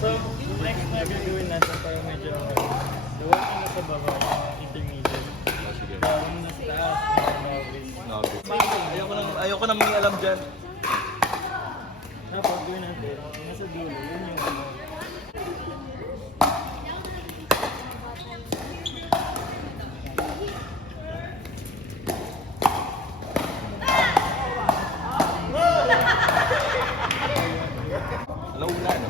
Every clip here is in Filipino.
So, next na gagawin natin para medyo luwag na sa baba, intermediate. Sige. Parang na sa taas, novice. Ayoko nang may alam dyan. Tapos gawin natin, nasa dulo, yun yung ano. Alauna, no?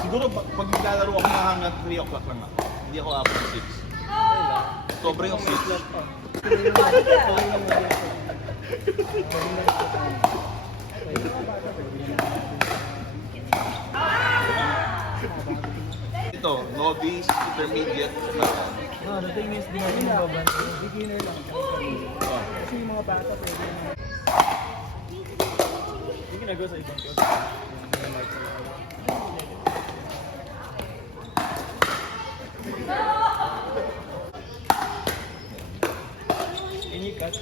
Siguro pag naglalaro ako na hanggang 3 o'clock lang ako. Hindi ako abot ng 6. Sobra yung 6. Ito, novice, intermediate, The thing is, di natin mababante. Beginner lang. Kasi yung mga bata pwede na. Hindi ginagawa sa ibang course. Can you cut?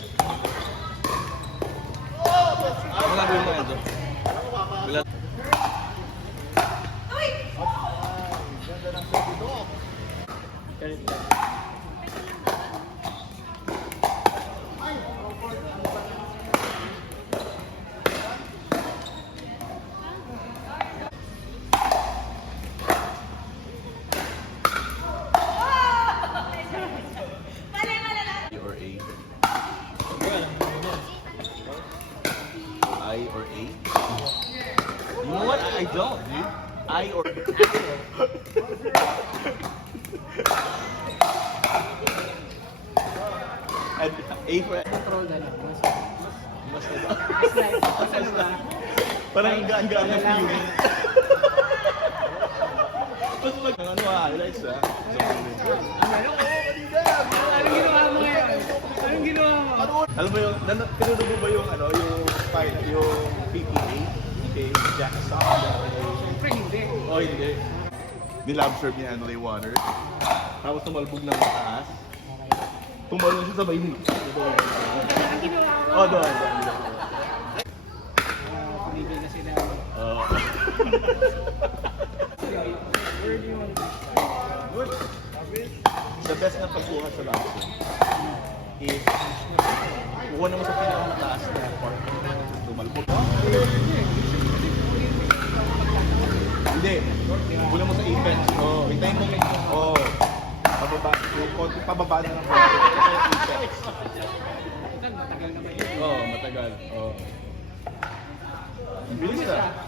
Ano gagawin mo ito? Wala. Kalit lang. Or A? Well, I or A? You know what? I don't, dude. I or And A for control na lang. mas Mas ano ba? parang ang gaan-gaan ng feeling. Mas mag ano highlights ah. Anong ginawa mo ngayon? Anong ginawa mo? Alam mo yung, pinunod mo ba yung ano, yung fight, yung PPA? Okay, Jackson. Siyempre hindi. Oh, hindi. Nilab serve niya Ray Warner. Tapos tumalbog ng mataas. Tumalon siya sabay mo. Ang ginawa mo? Oh, doon. Tumigil na sila. Oh. Where do you want to start? Good. The best na pagkuha sa lobster is kuha naman sa pinakamataas na part. Tumalbog. Hindi. Kuha mo sa apex. Oh, hintayin mo medyo. Oh. Pababa. Yung konti pababa na ng konti. Kasi yung apex. Matagal na ba yun? Oh, matagal. Oh. Bilis na.